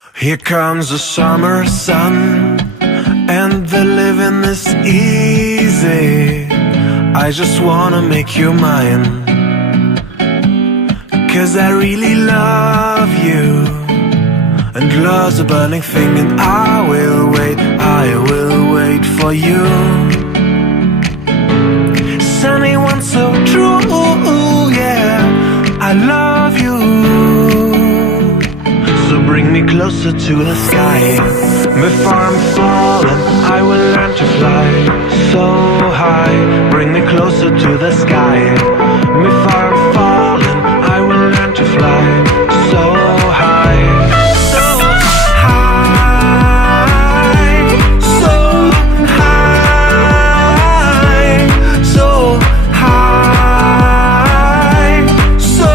Here comes the summer sun, and the living is easy. I just wanna make you mine, 'cause I really love you, and love's a burning thing, and I will wait for you. Sunny one so true, yeah, I love you. So bring me closer to the sky. Before I'm falling, I will learn to fly so high. Bring me closer to the sky. Before I'm falling, I will learn to fly so high. So high, so high, so high, so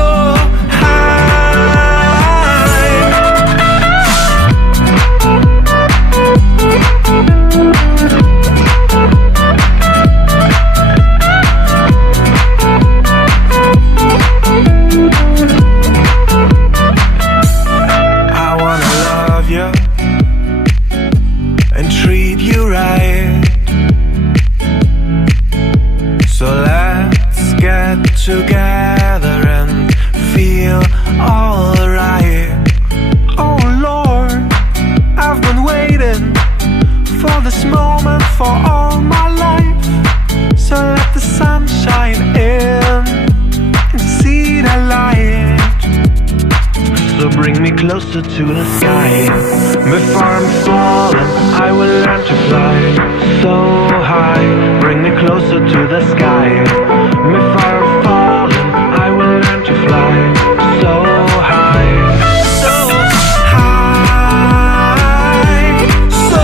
together and feel alright. Oh Lord, I've been waiting for this moment for all my life. So let the sun shine in and see the light. So bring me closer to the sky. Before I'm falling, I will learn to fly so high. Bring me closer to the sky. Before I'm falling, I will learn to fly so high. So high, so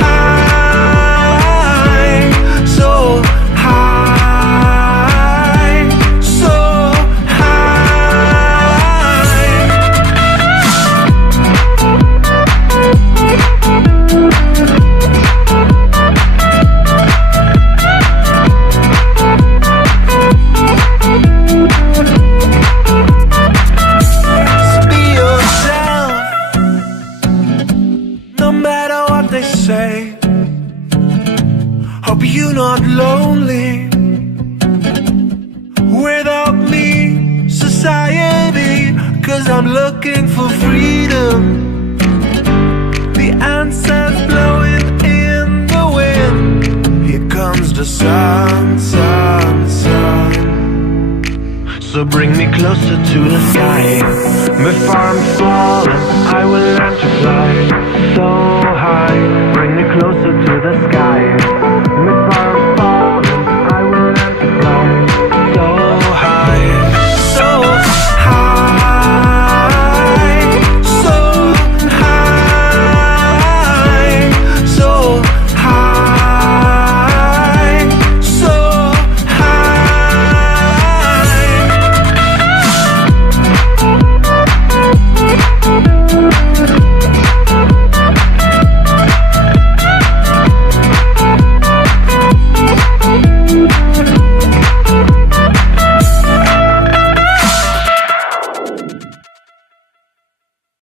high, so high, so hope you're not lonely without me, society, 'cause I'm looking for freedom. The answer's blowing in the wind. Here comes the sun, sun, sun. So bring me closer to the sky. Before I'm falling,